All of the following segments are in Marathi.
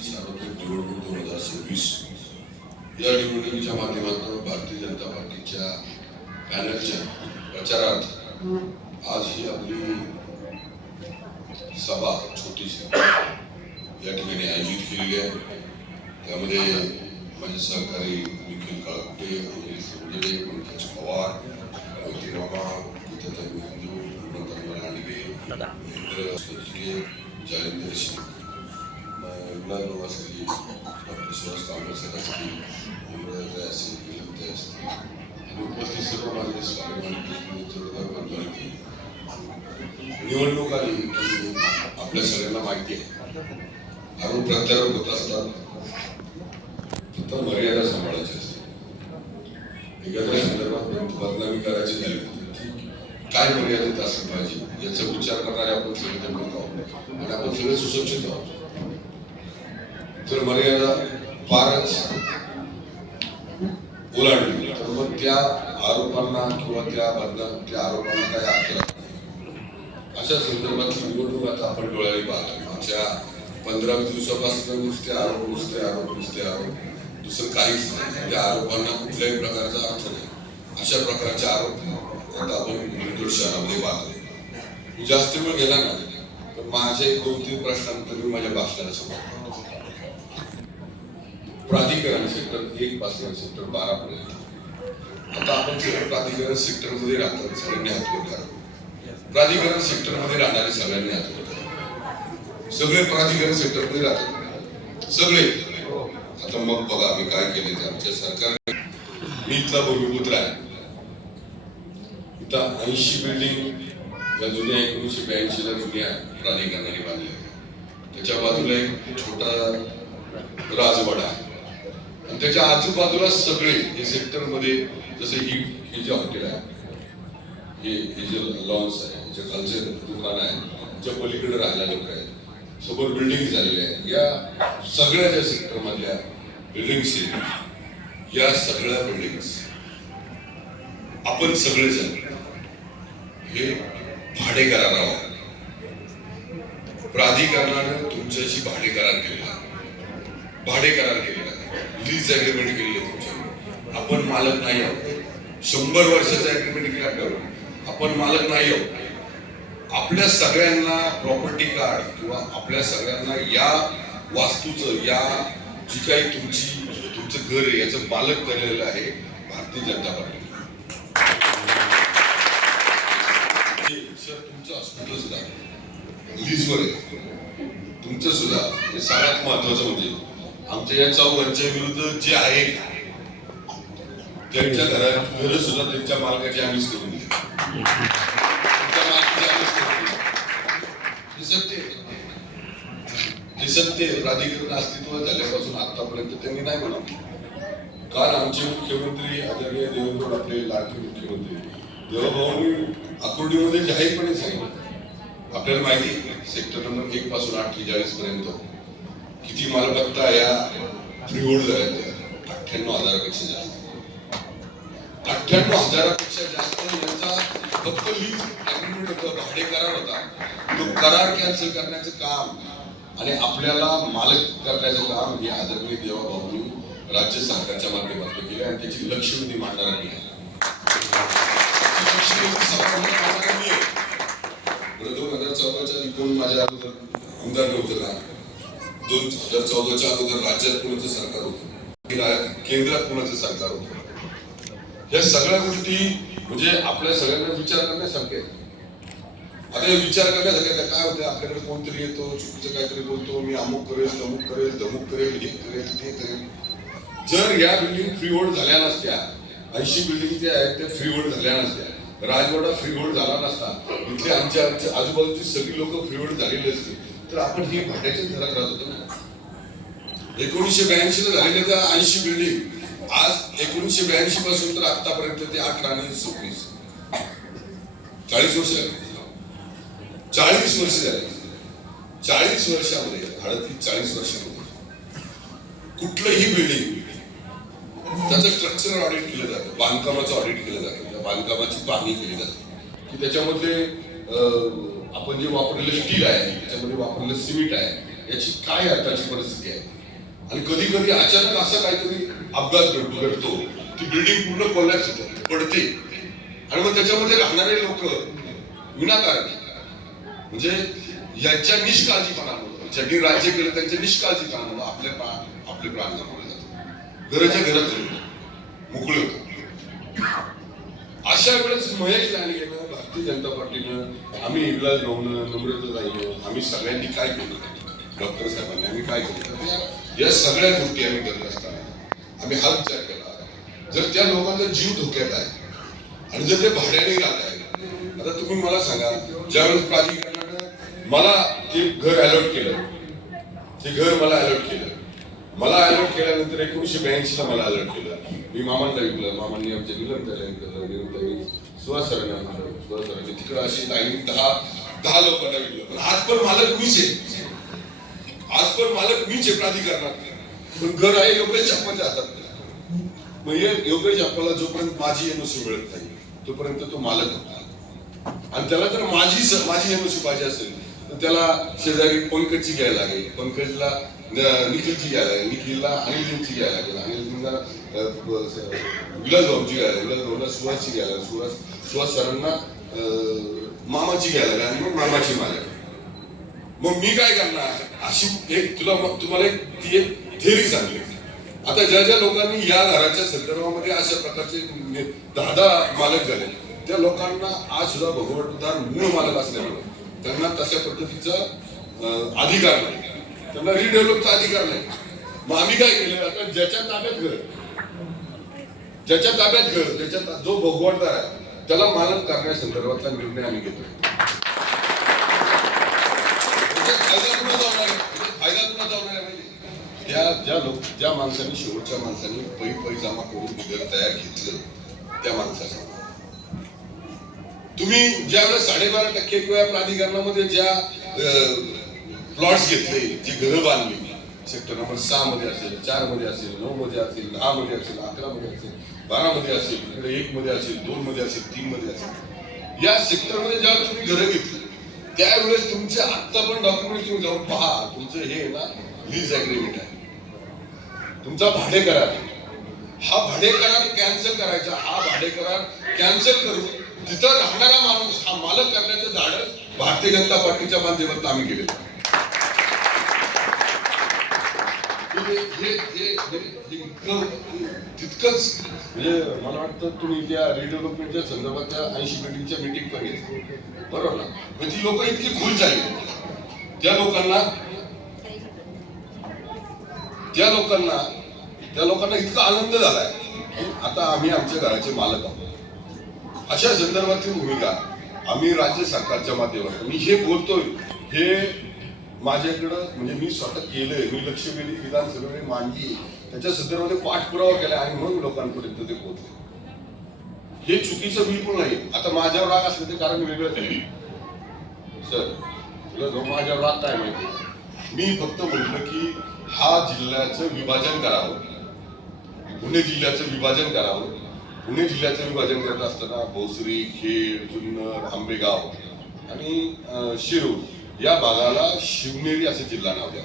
सार्वत्रिक निवडणूक 2026 या निवडणुकीच्या माध्यमातून भारतीय जनता पार्टीच्या पॅनलच्या प्रचारार्थ आज ही आपली सभा छोटीशी या ठिकाणी आयोजित केलेली आहे। त्यामध्ये माझे सहकारी निखिल काळकुटे, अनिल सोंदडे, पंकज पवार, मामा, गीताताई हिंदू, हनुमंत लांडगे, महेंद्र सदगे, जालिंदर सिंग, गुलाब श्री डॉक्टर सुहास कांबळे सर असतील, अमृता असतील, गिलंते असतील आणि उपस्थित सर्व माझे स्वागत निवडणूक आली की आपल्या सगळ्यांना माहिती आहे आरोप प्रत्यारोप होत असतात, फक्त मर्यादा सांभाळायची असते। एखाद्या संदर्भात बदनामी करायची झाली काय मर्यादित असलं पाहिजे याचा विचार करणारे आपण सगळे जमत आहोत आणि आपण सगळे सुशिक्षित आहोत। जर मर्यादा फारच ओलांडली तर मग त्या आरोपांना किंवा त्या आरोपांना काय अर्थ लागत नाही। अशा संदर्भातली निवडणूक आता आपण डोळ्याने पाहतो। मागच्या 15 दिवसापासून नुसते आरोप दुसरं काहीच नाही। त्या आरोपांना कुठल्याही प्रकारचा अर्थ नाही। अशा प्रकारचे आरोप आता आपण इंदूर शहरामध्ये पाहतो। जास्त वेळ गेला नाही तर माझे 2-3 प्रश्नांतर मी माझ्या भाषणाला सुरुवात करतो। प्राधिकरण सेक्टर 1 पासून सेक्टर 12 पर्यंत आता आपण प्राधिकरण सेक्टर मध्ये राहतात सगळ्यांनी हात वर प्राधिकरण सेक्टर मध्ये राहणारे सगळ्यांनी हात वर सगळे प्राधिकरण सेक्टर मध्ये राहतात सगळे। आता मग बघा आम्ही काय केले ते आमच्या सरकारने मी इथला भूमिपुत्र आहे। इथं 80 बिल्डिंग या जुन्या 1982 ला जुन्या प्राधिकरणाने बांधल्या। त्याच्या बाजूला एक छोटा राजवाडा आहे आणि त्याच्या आजूबाजूला सगळे हे सेक्टर मध्ये जसे ही जे हॉटेल आहे, हे जे लॉन्स आहे, जे खालचे दुकान आहे, ज्या पलीकडे राहायला लोक आहेत, समोर बिल्डिंग झालेल्या आहेत, या सगळ्या ज्या सेक्टर मधल्या बिल्डिंग्स आहेत या सगळ्या बिल्डिंग्स आपण सगळेजण हे भाडे करार आहोत। प्राधिकरणाने तुमच्याशी भाडे करार केलेला लीज अग्रीमेंट केलेली आहे तुमच्या। आपण मालक नाही आहोत। 100 वर्षाचा अग्रीमेंट केला आपल्यावर आपण मालक नाही आहोत। आपल्या सगळ्यांना प्रॉपर्टी कार्ड किंवा आपल्या सगळ्यांना या वास्तूचं या जी काही तुमचं घर आहे याचं मालक केलेलं आहे भारतीय जनता पार्टी। तुमचं हॉस्पिटल सुद्धा लीजवर आहे तुमचं सुद्धा। हे सगळ्यात महत्वाचं म्हणजे आमच्या या चौघांच्या विरुद्ध जे आहे त्यांच्या घर सुद्धा त्यांच्या मालकाची आम्हीच करून दिली। हे सत्य प्राधिकरण अस्तित्वात झाल्यापासून आतापर्यंत त्यांनी नाही म्हणाले। काल आमचे मुख्यमंत्री आदरणीय देवेंद्र आपले लाडके मुख्यमंत्री देवाभाऊंनी आकुर्डीमध्ये जाहीरपणे सांगितलं आपल्याला माहिती सेक्टर नंबर 1 पासून 48 पर्यंत किती मालमत्ता या फ्रीहोल्ड झाल्या 98,000 पेक्षा जास्त 98,000 पेक्षा जास्त यांचा फक्त लीज अग्रीमेंट होता, भाडे करार होता। तो करार कॅन्सल करण्याचं काम आणि आपल्याला मालक करण्याचं काम हे आदरणीय देवाभाऊंनी राज्य सरकारच्या माध्यमातून केले आणि त्याची लक्षवेधी मांडणारा मी आहे। 2014च्या निवडून माझ्या अगोदर आमदार नव्हतं ना, 2014च्या अगोदर राज्यात कोणाचं सरकार होतं, केंद्रात कोणाचं सरकार होतं। या सगळ्या गोष्टी म्हणजे आपल्या सगळ्यांना विचार करण्यासारखे आहेत। आता विचार करण्यासारखे काय होते आपल्याकडे कोणतरी येतो चुकीचं काहीतरी बोलतो, मी अमुक करेल तमुक करेल धमुक करेल हे करेल ते करेल। जर या बिल्डिंग फ्री होल्ड झाल्या नसत्या 80 बिल्डिंग जे आहेत त्या फ्री होल्ड झाल्या नसत्या, राजवाडा फ्री होल्ड झाला नसता, इथले आमच्या आजूबाजूची सगळी लोक फ्री होल्ड झालेली असती तर आपण ही भाड्याच्याच घरात राहत होतो ना। 1982 ला झालेल्या त्या 80 बिल्डिंग आज 1982 पासून तर आतापर्यंत ते 18 आणि 26 40 वर्ष झाली। 40 वर्ष झाली। 40 वर्षामध्ये 40 वर्षामध्ये कुठलंही बिल्डिंग त्याचं स्ट्रक्चरल ऑडिट केलं जातं, बांधकामाचं ऑडिट केलं जातं, त्या बांधकामाची पाहणी केली जाते की त्याच्यामध्ये आपण जे वापरलेलं स्टील आहे, त्याच्यामध्ये वापरलेलं सिमेंट आहे, याची काय आताची परिस्थिती आहे. आणि कधी कधी अचानक असा काहीतरी अपघात घडतो, ती बिल्डिंग पूर्ण कोलॅप्स पडते आणि मग त्याच्यामध्ये राहणारे लोक विनाकारण म्हणजे यांच्या निष्काळजीपणामुळे, ज्यांनी राज्य केलं त्यांच्या निष्काळजीपणामुळे आपले प्राण गमावले जातात, घराच्या घरात मोकळे होतात. अशा वेळेस महेश लांडगेनं, भारतीय जनता पार्टीनं, आम्ही इलाज नम्रताताईनं, आम्ही सगळ्यांनी काय केलं, डॉक्टर साहेबांनी आम्ही काय केलं, या सगळ्या गोष्टी आम्ही करत असताना आम्ही हा विचार केला, जर त्या लोकांचा जीव धोक्यात आहे आणि जर ते भाड्याने राहत आहे, आता तुम्ही मला सांगा, ज्यावेळेस प्राधिकरणानं मला ते घर अलॉट केलं, ते घर मला अलॉट केलं, मला अलॉट केल्यानंतर 1982 ला मला अलॉट केलं. मी मामांना विकलं, मामांनी आमच्या निलमताईला विकलं, निलमताईंनी सुहासरांनी तिकडं अशी लाईन 10 लोकांना विकलं. पण आज पण मालक मीच आहे, आज पण मालक मीच आहे प्राधिकरणात. पण घर आहे योगेश अप्पाच्या हातात. मग योगेश अप्पाला जोपर्यंत माझी एनओसी मिळत नाही तोपर्यंत तो मालक होता. आणि त्याला जर माझी एनओसी पाहिजे असेल तर त्याला शेजारी पंकजची घ्यायला लागेल, पंकजला निखिलची घ्यायला लागेल, निखिलला अनिलची घ्यायला लागेल, अनिलला विलास भाऊची घ्यायला लागेल, विलास भाऊला सुहासची घ्यायला लागेल, सुहास सरांना मामाची घ्यायला लागेल आणि मग मामाची माझ्या. मग मी काय करणार, अशी एक तुम्हाला ती एक थेअरी सांगली. आता ज्या लोकांनी या घराच्या संदर्भामध्ये अशा प्रकारचे 10 मालक झाले, त्या लोकांना आज सुद्धा भगवंतदार मूळ मालक असल्यामुळे त्यांना तशा पद्धतीचा अधिकार नाही, त्यांना रिडेव्हलपचा अधिकार नाही. मग आम्ही काय केलं, आता ज्याच्या ताब्यात घर, त्याच्यात जो भगवंतदार आहे त्याला मालक करण्यासंदर्भातला निर्णय आम्ही घेतोय. फायदा कुणा जाणार आहे म्हणजे ज्या माणसांनी शेवटच्या माणसांनी पै जमा करून घर तयार घेतलं त्या माणसाचा. तुम्ही ज्यावेळेस 12.5% किंवा प्राधिकरणामध्ये ज्या प्लॉट्स घेतले, जी घरं बांधली, सेक्टर नंबर 6 मध्ये असेल, 4 मध्ये असेल, 9 मध्ये असेल, 10 मध्ये असेल, 11 मध्ये असेल, 12 मध्ये असेल, इकडे 1 मध्ये असेल, 2 मध्ये असेल, 3 मध्ये असेल, या सेक्टरमध्ये जेव्हा तुम्ही घरं घेतली त्यावेळेस तुमचे आत्ता पण डॉक्युमेंट तुम्ही जाऊन पहा, तुमचं हे ना लीज अग्रीमेंट आहे, तुमचा भाडेकरार. हा भाडेकरार कॅन्सल करायचा, हा भाडेकरार कॅन्सल करून तिथं राहणारा माणूस हा मालक करण्याचं धाडस भारतीय जनता पार्टीच्या माध्यमातून आम्ही केले. तितकंच म्हणजे मला वाटतं तुम्ही त्या रिडेव्हलपमेंटच्या संदर्भात 80 मीटिंगच्या मीटिंग पण घेतली, बरोबर ना. पण ती लोक इतकी खुल झाली, त्या लोकांना इतका आनंद झालाय की आता आम्ही आमच्या घराचे मालक आहोत. अशा संदर्भातली भूमिका आम्ही राज्य सरकारच्या माध्यमातून, मी हे बोलतोय हे माझ्याकडं म्हणजे मी स्वतः केलंय, मी लक्षवेधी विधानसभेमध्ये मांडली, त्याच्या संदर्भात पाठपुरावा केला आणि मग लोकांपर्यंत ते पोहोचले. हे चुकीचं बिलकुल नाही. आता माझ्यावर राग असलं ते कारण वेगळंच आहे सर, तुला माझ्यावर राग काय माहिती, मी फक्त म्हटलं की हा जिल्ह्याचं विभाजन करावं, पुणे जिल्ह्याचं विभाजन करावं. पुणे जिल्ह्याचं विभाजन करत असताना भोसरी, खेड, जुन्नर, आंबेगाव आणि शिरूर या भागाला शिवनेरी असे जिल्हा नाव द्या.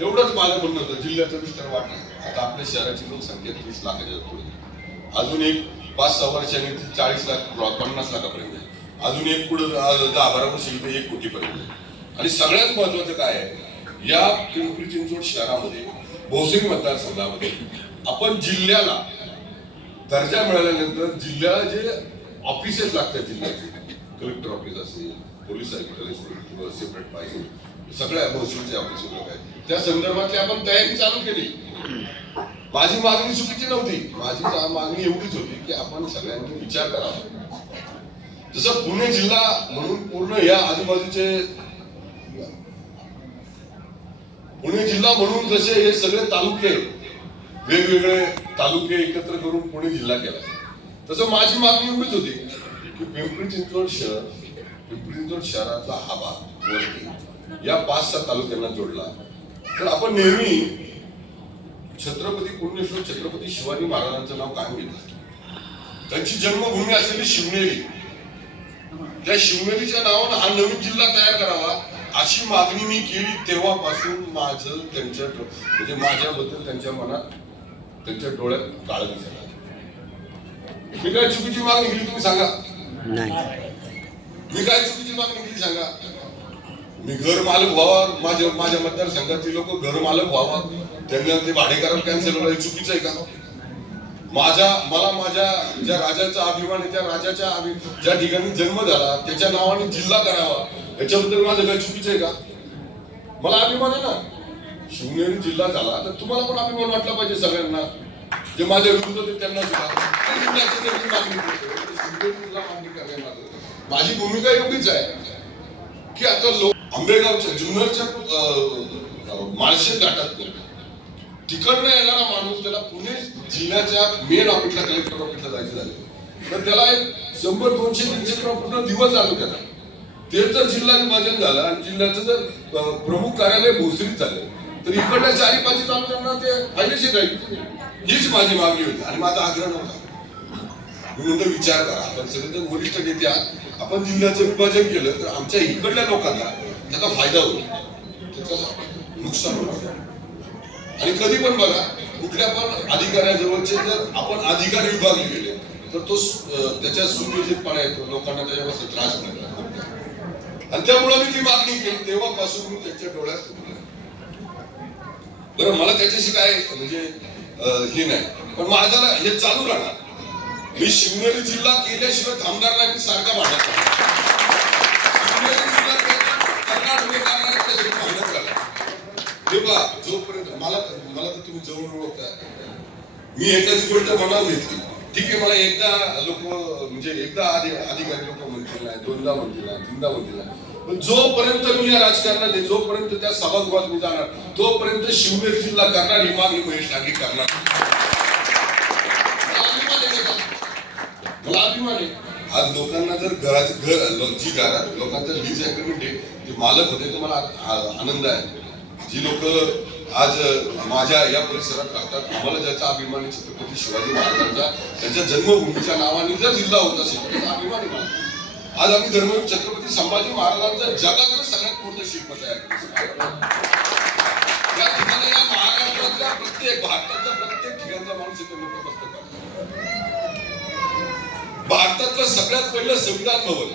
एवढंच माझं म्हणणं होतं. जिल्ह्याचं विस्तार वाढला. आता आपल्या शहराची लोकसंख्या 30 लाखाच्या पुढे, अजून एक 5-6 वर्षांनी 40 लाख 50 लाखापर्यंत, अजून एक पुढे 10-12 वर्ष 1 कोटीपर्यंत. आणि सगळ्यात महत्वाचं काय आहे, या पिंपरी चिंचवड शहरामध्ये भोसरी मतदारसंघामध्ये आपण जिल्ह्याला दर्जा मिळाल्यानंतर जिल्ह्याला जे ऑफिसेस लागतात, जिल्ह्याचे कलेक्टर ऑफिस असेल, पोलीस आयुक्त सेपरेट पाहिजे, सगळ्या महसूलचे ऑफिस आहेत, त्या संदर्भातली आपण तयारी चालू केली. माझी मागणी चुकीची नव्हती, माझी मागणी एवढीच होती की आपण सगळ्यांनी विचार करावा. जसं पुणे जिल्हा म्हणून पूर्ण या आजूबाजूचे पुणे जिल्हा म्हणून जसे हे सगळे तालुके, वेगवेगळे तालुके एकत्र करून पुणे जिल्हा केला, तसं माझी मागणी एवढीच होती की पिंपरी चिंचवड शहरातला हा भाग वरती या 5-6 तालुक्यांना जोडला तर आपण नेहमी छत्रपती पुण्यश्लोक छत्रपती शिवाजी महाराजांचं नाव कायम घेतलं. त्यांची जन्मभूमी असलेली शिवनेरी त्या शिवनेरीच्या नावानं हा नवीन जिल्हा तयार करावा अशी मागणी मी केली. तेव्हापासून माझं त्यांच्या म्हणजे माझ्याबद्दल त्यांच्या मनात त्यांच्या डोळ्यात काळं दिसायला. मी काय चुकीची मागणी केली तुम्ही सांगा? नाही. मी काय चुकीची मागणी केली सांगा? मी घर मालक व्हावा, माझ्या मतदारसंघातील लोक घर मालक व्हावा, त्यांना ते भाडेकरार कॅन्सल होणं चुकीचं आहे का? मला माझ्या ज्या राजाचा अभिमान आहे, त्या राजाच्या ज्या ठिकाणी जन्म झाला त्याच्या नावाने जिल्हा करावा, याच्याबद्दल माझं काय चुकीचं आहे का? मला अभिमान आहे ना. शिवनेरी जिल्हा झाला तर तुम्हाला पण अभिमान वाटला पाहिजे सगळ्यांना. जे माझ्या विरुद्ध होते त्यांना सुद्धा माझी भूमिका एवढीच आहे की आता लोक आंबेगावच्या जुन्नरच्या माळशेत घाटात तिकडनं येणारा माणूस त्याला पुणे जिल्ह्याच्या मेन ऑफिसला कलेक्टर ऑफिसला जायचं झालं तर त्याला 100, 200, 300 किलोमीटर दिवस जातो त्याला. तेच जर जिल्हा विभाजन झालं आणि जिल्ह्याचं जर प्रमुख कार्यालय भोसरीत झालं तर इकडल्या 4-5 तालुक्यांना ते फायदेशीर राहील. हीच माझी मागणी होती आणि माझा आग्रह नव्हता. मी म्हणतो विचार करा, आपण सगळे जर वरिष्ठ नेते आहात, आपण जिल्ह्याचं विभाजन केलं तर आमच्या इकडल्या लोकांना त्याचा फायदा होईल, त्याचं नुकसान होणार. आणि कधी पण बघा कुठल्या पण अधिकाऱ्याजवळचे जर आपण अधिकार विभागले गेले तर तो त्याच्या सुनियोजितपणा येतो, लोकांना त्याच्यापासून त्रास मिळतो. आणि त्यामुळे मी ती मागणी केली. तेव्हापासून मी त्याच्या डोळ्यात बरं मला त्याच्याशी काय म्हणजे हे नाही, पण माझा हे चालू राहणार. मी शिवनेरी जिल्हा केल्याशिवाय थांबणार नाही. मी सारखा भांडत तेव्हा जोपर्यंत मला तर तुम्ही जवळ ओळखता, मी एखादी गोष्ट मनावर घेतली ठीक आहे, मला एकदा लोक म्हणजे एकदा अधिकारी लोक म्हणतील नाही, 2दा म्हणतील नाही, 3दा म्हणतील नाही, पण जोपर्यंत मी या राजकारणात आहे, जोपर्यंत त्या सभागृहात मी जाणार तोपर्यंत शिवनेरी जिल्हा करणार ही मागणी महेश डांगे करणार. मला अभिमान आहे. आज लोकांना जर जी घरात लोकांचं लीज अग्रीमेंट आहे ते मालक होते तर मला आनंद आहे. जी लोक आज माझ्या या परिसरात राहतात, आम्हाला ज्याचा अभिमान आहे छत्रपती शिवाजी महाराजांचा त्यांच्या जन्मभूमीच्या नावाने जर जिल्हा होत असेल त्याचा अभिमान आहे मला. आज आम्ही धर्मवीर छत्रपती संभाजी महाराजांचं जगातलं सगळ्यात मोठं शिल्प तयार केलं. या ठिकाणी या महाराष्ट्रातल्या भारतातल्या प्रत्येक ठिकाणचा माणूस इथे नतमस्तक आहे. भारतातलं सगळ्यात पहिलं संविधान भवन